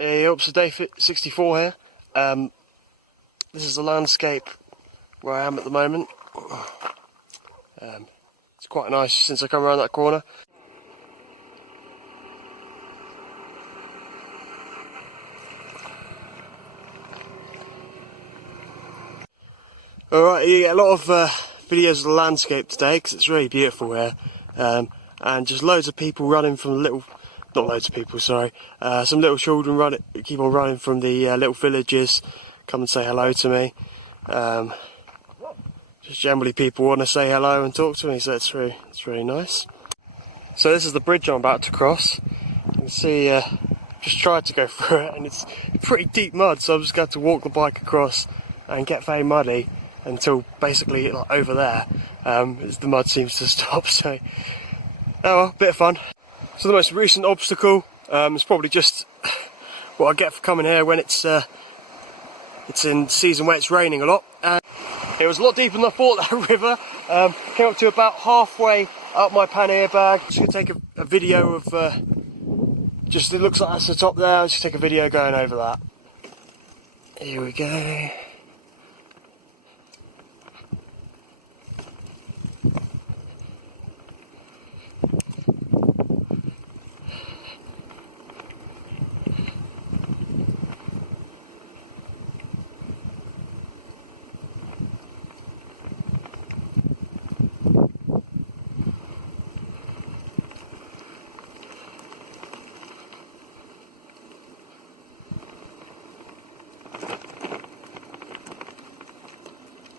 Hey, up to day 64 here. This is the landscape where I am at the moment. It's quite nice since I come around that corner. Alright, you get a lot of videos of the landscape today because it's really beautiful here. And just loads of people running from little... Not loads of people, sorry. Some little children keep on running from the little villages, come and say hello to me. Just generally people want to say hello and talk to me, so it's really nice. So this is the bridge I'm about to cross. You can see, just tried to go through it, and it's pretty deep mud, so I'm just going to walk the bike across and get very muddy until basically like over there. The mud seems to stop, so oh well, bit of fun. So the most recent obstacle is probably just what I get for coming here when it's in season where it's raining a lot. And it was a lot deeper than I thought, that river. Came up to about halfway up my pannier bag. Just gonna take a video of just, it looks like that's the top there. Let's just take a video going over that. Here we go.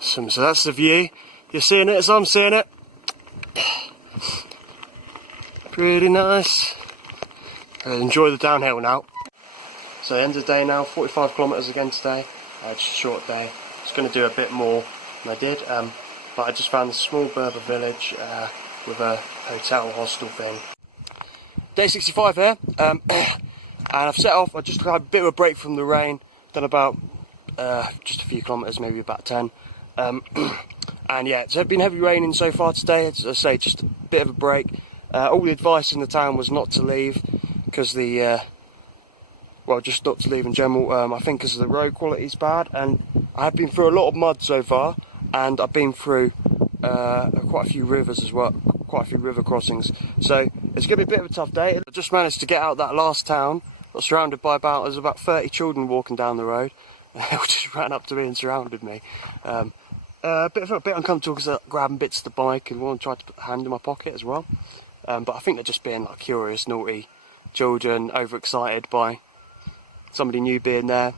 So that's the view. You're seeing it as I'm seeing it. Pretty nice. I enjoy the downhill now. So end of the day now, 45 kilometres again today. Just a short day. Just going to do a bit more than I did. But I just found this small Berber village with a hotel hostel thing. Day 65 here. And I've set off. I just had a bit of a break from the rain. Done about just a few kilometres, maybe about 10. And yeah, it's been heavy raining so far today. As I say, just a bit of a break. All the advice in the town was not to leave because well, just not to leave in general. I think because the road quality is bad, and I have been through a lot of mud so far, and I've been through quite a few rivers as well, quite a few river crossings. So it's going to be a bit of a tough day. I just managed to get out that last town. Got surrounded by there's about 30 children walking down the road. They just ran up to me and surrounded me. A bit uncomfortable because they're grabbing bits of the bike, and one tried to put a hand in my pocket as well. But I think they're just being like curious, naughty children, overexcited by somebody new being there.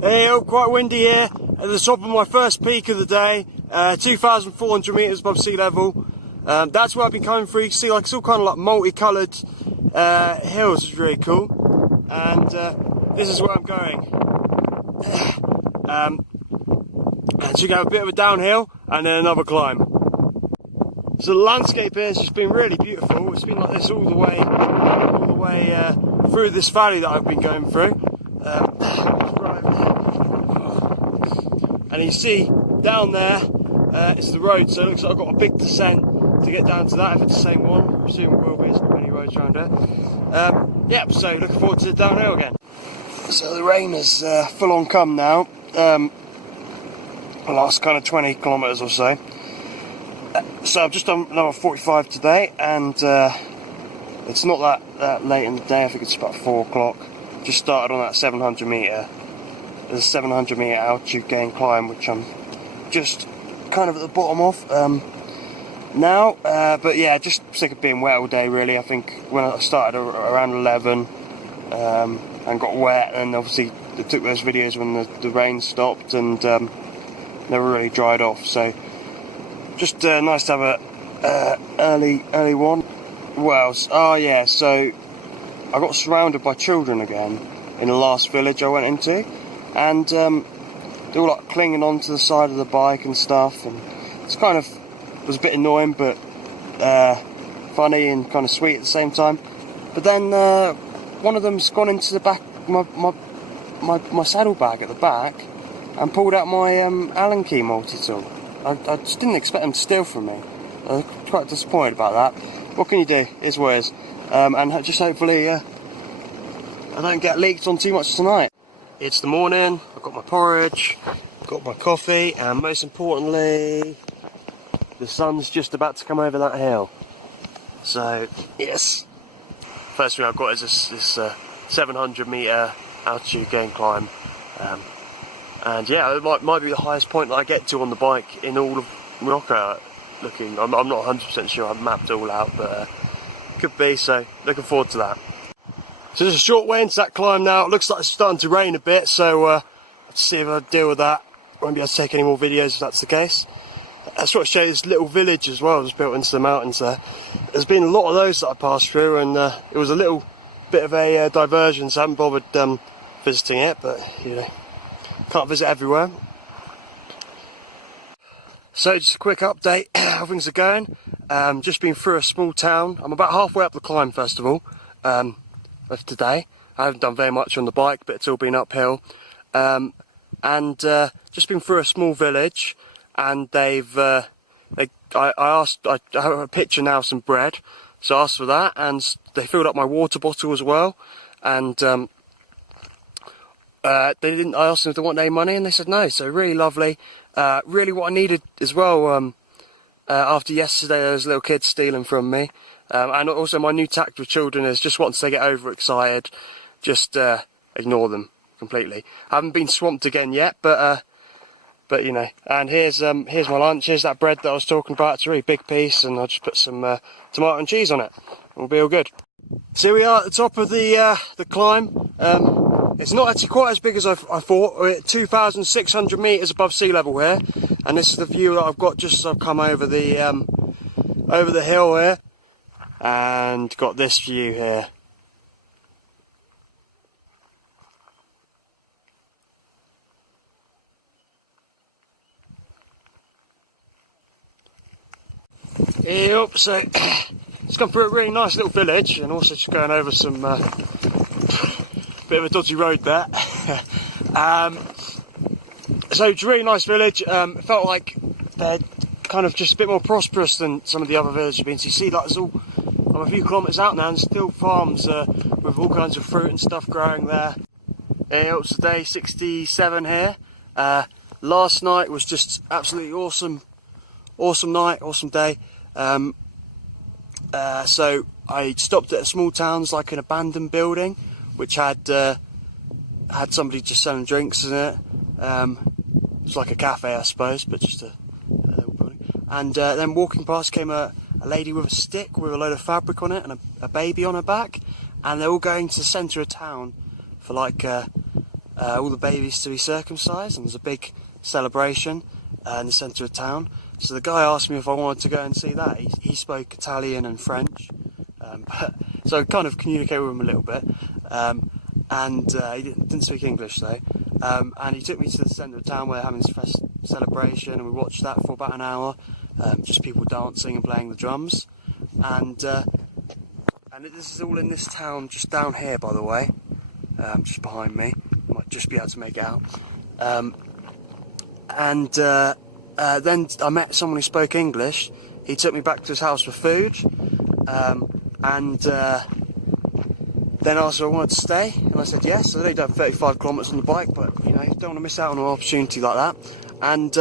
Hey, oh, quite windy here at the top of my first peak of the day, 2,400 metres above sea level. That's where I've been coming through. You can see like it's all kind of like multicoloured hills. It's really cool, and this is where I'm going. And so you have a bit of a downhill and then another climb. So the landscape here has just been really beautiful. It's been like this all the way through this valley that I've been going through. And you see down there is the road, so it looks like I've got a big descent to get down to that, if it's the same one. I presume it will be, there's not many roads around here. Yep, so looking forward to the downhill again. So the rain has full on come now. The last kind of 20 kilometres or so. So I've just done another 45 today, and it's not that late in the day. I think it's about 4 o'clock. Just started on that 700 metre. There's a 700 metre altitude gain climb, which I'm just kind of at the bottom of now. But yeah, just sick of being wet all day really. I think when I started around 11 and got wet, and obviously I took those videos when the rain stopped and never really dried off. So just nice to have a early one. What else? Oh yeah, so I got surrounded by children again in the last village I went into, and they were like clinging onto the side of the bike and stuff, and it's kind of was a bit annoying, but funny and kind of sweet at the same time. But then one of them's gone into the back, my saddlebag at the back, and pulled out my Allen key multi-tool. I just didn't expect them to steal from me. I was quite disappointed about that. What can you do? It is what it is. And just hopefully I don't get leaked on too much tonight. It's the morning, I've got my porridge, got my coffee, and most importantly, the sun's just about to come over that hill. So, yes. First thing I've got is this 700 metre altitude gain climb. And yeah, it might be the highest point that I get to on the bike in all of Morocco. I'm not 100% sure, I've mapped it all out, but could be, so looking forward to that. So there's a short way into that climb now. It looks like it's starting to rain a bit, so I'll have to see if I deal with that. Won't be able to take any more videos if that's the case. I just want to show you this little village as well, just built into the mountains there. There's been a lot of those that I passed through, and it was a little bit of a diversion, so I haven't bothered visiting it, but you know, can't visit everywhere. So just a quick update, how things are going. Just been through a small town. I'm about halfway up the climb, first of all, of today. I haven't done very much on the bike, but it's all been uphill. And just been through a small village, and I have a picture now of some bread, so I asked for that, and they filled up my water bottle as well. And I asked them if they want any money, and they said no, so really lovely. Really what I needed as well, after yesterday there was little kids stealing from me, and also my new tact with children is just once they get overexcited, just ignore them completely. I haven't been swamped again yet, but you know. And here's my lunch. Here's that bread that I was talking about. It's a really big piece, and I'll just put some tomato and cheese on it. We'll be all good. So here we are at the top of the climb. It's not actually quite as big as I thought. We're at 2,600 metres above sea level here, and this is the view that I've got just as I've come over the hill here, and got this view here. Yep, so it's gone through a really nice little village, and also just going over some bit of a dodgy road there. So it's a really nice village. It felt like they're kind of just a bit more prosperous than some of the other villages I've been to. You see, like, I'm a few kilometres out now, and still farms with all kinds of fruit and stuff growing there. It's day 67 here. Last night was just absolutely awesome night, awesome day. So I stopped at a small town's like an abandoned building, which had somebody just selling drinks in it. It's like a cafe, I suppose, but just a little building. And then walking past came a lady with a stick with a load of fabric on it and a baby on her back, and they're all going to the centre of town for like all the babies to be circumcised, and there's a big celebration in the centre of town. So the guy asked me if I wanted to go and see that. He spoke Italian and French, so I kind of communicated with him a little bit. And he didn't speak English though. And he took me to the centre of town where they're having this celebration, and we watched that for about an hour. Just people dancing and playing the drums. And this is all in this town just down here, by the way, just behind me. You might just be able to make it out. Then I met someone who spoke English. He took me back to his house for food, then asked if I wanted to stay, and I said yes. I only done 35 kilometres on the bike, but you know, you don't want to miss out on an opportunity like that. And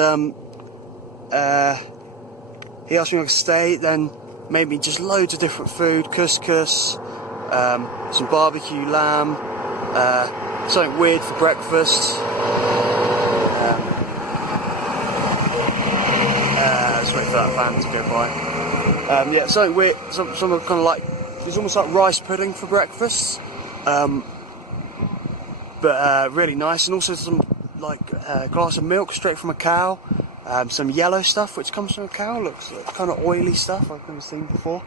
he asked me if I could stay, then made me just loads of different food, couscous, some barbecue lamb, something weird for breakfast. Just wait for that van to go by. Yeah, something weird, some kind of like, it's almost like rice pudding for breakfast, but really nice, and also some like a glass of milk straight from a cow, some yellow stuff which comes from a cow, looks like kind of oily stuff I've never seen before.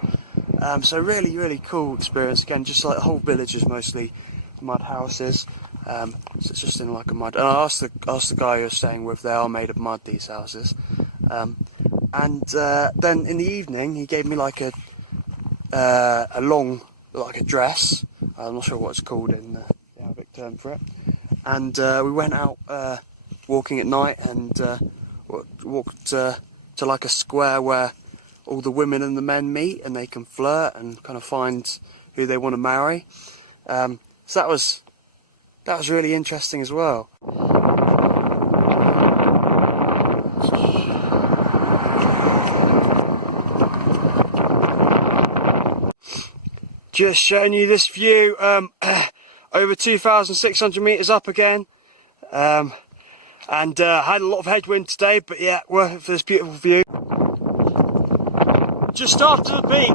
So really cool experience. Again, just like the whole village is mostly mud houses, so it's just in like a mud. And I asked the guy who was staying with, they are made of mud, these houses. And then in the evening he gave me like a long, like a dress. I'm not sure what it's called in the Arabic term for it. And we went out walking at night, and walked to like a square where all the women and the men meet, and they can flirt and kind of find who they want to marry. So that was really interesting as well. Just showing you this view, over 2,600 metres up again, and had a lot of headwind today, but yeah, worth it for this beautiful view. Just after the peak.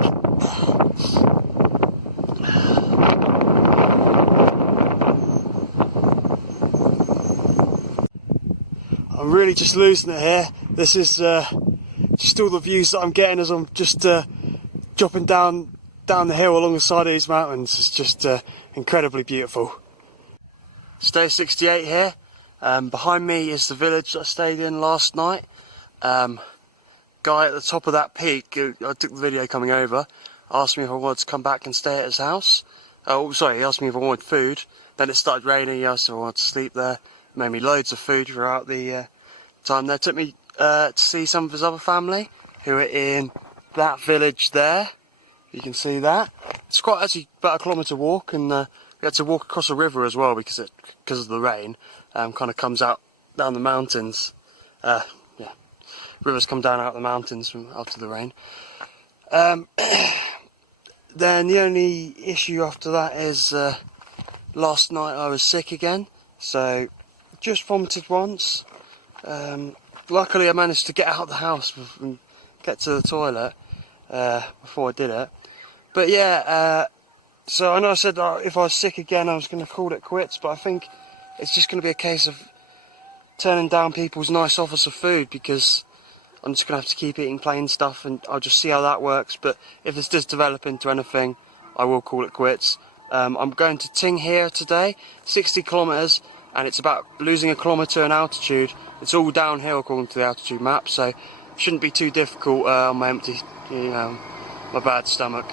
I'm really just losing it here. This is just all the views that I'm getting as I'm just dropping down the hill along the side of these mountains. It's just incredibly beautiful. Day 68 here. Behind me is the village that I stayed in last night. Guy at the top of that peak, I took the video coming over, asked me if I wanted to come back and stay at his house. Oh, sorry, he asked me if I wanted food. Then it started raining, he asked if I wanted to sleep there. Made me loads of food throughout the time there. Took me to see some of his other family, who are in that village there. You can see that. It's quite actually about a kilometre walk, and we had to walk across a river as well because of the rain. Kind of comes out down the mountains. Yeah, rivers come down out of the mountains from after the rain. Then the only issue after that is last night I was sick again, so just vomited once. Luckily I managed to get out of the house and get to the toilet before I did it. But yeah, so I know I said if I was sick again I was going to call it quits, but I think it's just going to be a case of turning down people's nice offers of food, because I'm just going to have to keep eating plain stuff, and I'll just see how that works. But if this does develop into anything, I will call it quits. I'm going to Ting here today, 60 kilometres, and it's about losing a kilometre in altitude. It's all downhill according to the altitude map, so it shouldn't be too difficult on my empty, my bad stomach.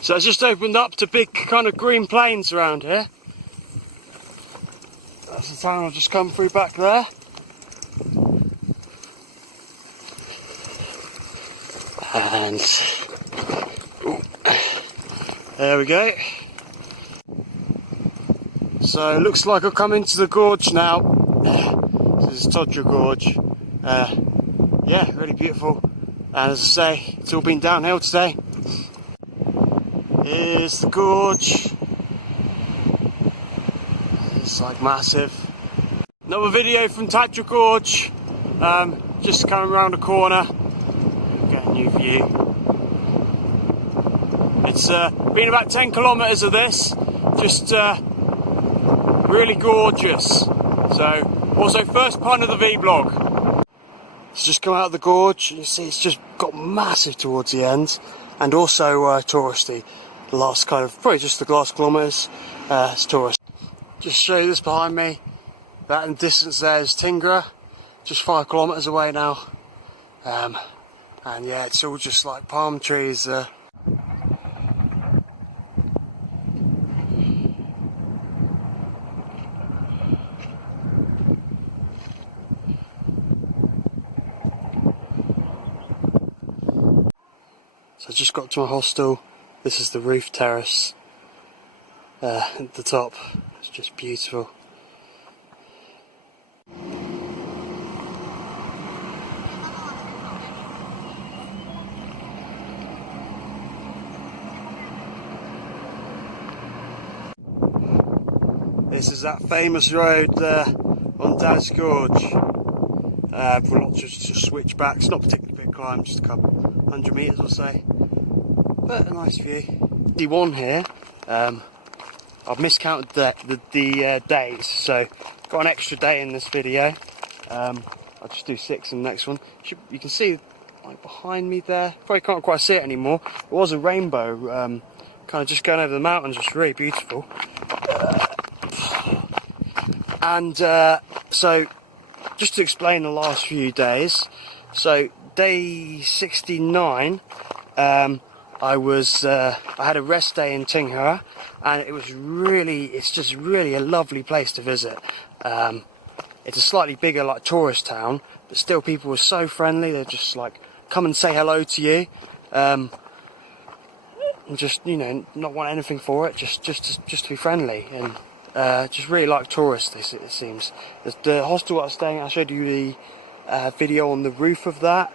So it's just opened up to big kind of green plains around here. That's the town I've just come through back there. And there we go. So it looks like I've come into the gorge now. This is Todra Gorge. Yeah, really beautiful. And as I say, it's all been downhill today. Here's the gorge. It's like massive. Another video from Todra Gorge. Just coming around the corner. Get a new view. It's been about 10 kilometres of this. Just really gorgeous. So, also first pun of the vlog. It's just come out of the gorge. You see, it's just got massive towards the end, and also touristy. The last kind of probably just the last kilometres. It's tourist. Just show you this behind me. That in the distance there is Tingra, just 5 kilometres away now. And yeah, it's all just like palm trees. So I just got to my hostel. This is the roof terrace at the top. It's just beautiful. This is that famous road there on Daz Gorge. For lots of just switchbacks, not particularly big climb, just a couple 100 metres or so. But a nice view. D1 here. I've miscounted the days, so got an extra day in this video. I'll just do 6 in the next one. You can see like behind me there. Probably can't quite see it anymore. It was a rainbow, kind of just going over the mountains. It's really beautiful. And so, just to explain the last few days. So day 69, I had a rest day in Tinghua, and it's just really a lovely place to visit. It's a slightly bigger, like, tourist town, but still people were so friendly. They're just like come and say hello to you. and just, you know, not want anything for it, just to be friendly, and just really like tourists. It seems. The hostel I was staying at, I showed you the video on the roof of that.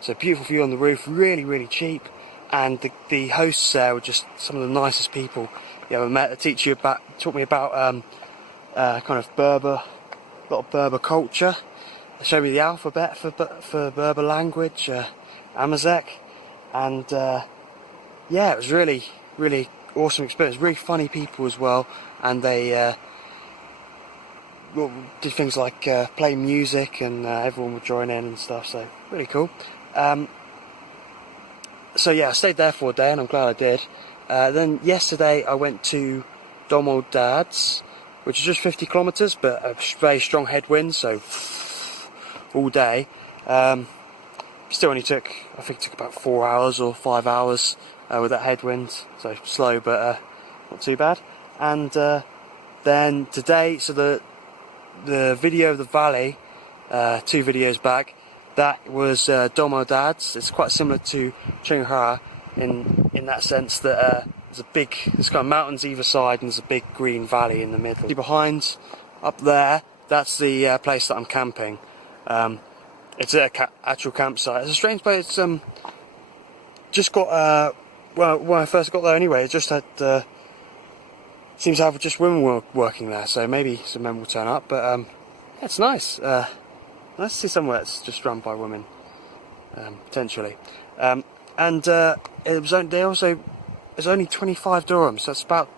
So beautiful view on the roof, really cheap, and the hosts there were just some of the nicest people you ever met. They taught me about kind of Berber, a lot of Berber culture. They showed me the alphabet for Berber language, Amazigh, and yeah, it was really awesome experience. Really funny people as well, and they did things like play music, and everyone would join in and stuff. So really cool. So yeah, I stayed there for a day, and I'm glad I did. Then yesterday I went to Domo Dad's, which is just 50 kilometers, but a very strong headwind, so all day. Still only took, I think it took about 4 hours or 5 hours with that headwind, so slow, but not too bad. And then today, so the video of the valley, 2 videos back, that was Domo Dad's. It's quite similar to Chinghua in that sense that there's kind of mountains either side, and there's a big green valley in the middle. Behind, up there, that's the place that I'm camping. It's an actual campsite. It's a strange place. It's just got well, when I first got there anyway, it just had seems to have just women working there. So maybe some men will turn up. But yeah, it's nice. Nice to see somewhere that's just run by women, potentially. And it was only 25 dirhams. So that's about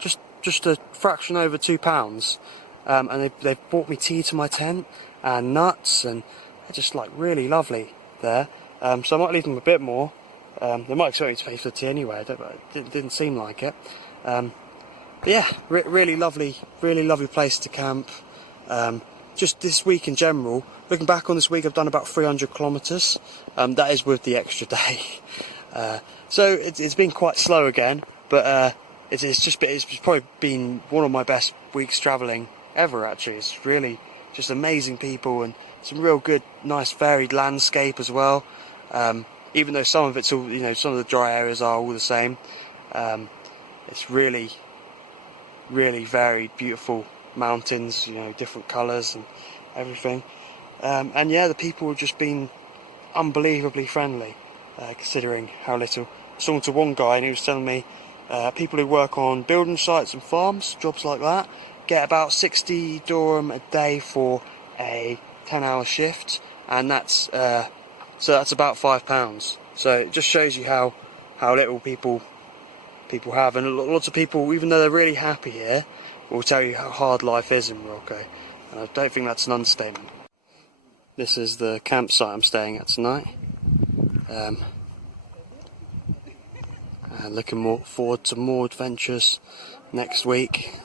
just a fraction over £2. And they brought me tea to my tent and nuts, and they're just like really lovely there. So I might leave them a bit more. They might expect me to pay for the tea anyway. It didn't seem like it. But yeah, really lovely place to camp. Just this week in general, looking back on this week, I've done about 300 kilometers. That is with the extra day. So it's been quite slow again, but it's probably been one of my best weeks travelling ever. Actually, it's really just amazing people and some real good, nice, varied landscape as well. Even though some of it's all, you know, some of the dry areas are all the same. It's really varied, beautiful mountains, you know, different colours and everything. And yeah, the people have just been unbelievably friendly, considering how little. I was talking to one guy and he was telling me people who work on building sites and farms, jobs like that, get about 60 dirham a day for a 10-hour shift, and that's so that's about £5. So it just shows you how little people have, and lots of people, even though they're really happy here, will tell you how hard life is in Morocco, and I don't think that's an understatement. This is the campsite I'm staying at tonight. Looking forward to more adventures next week.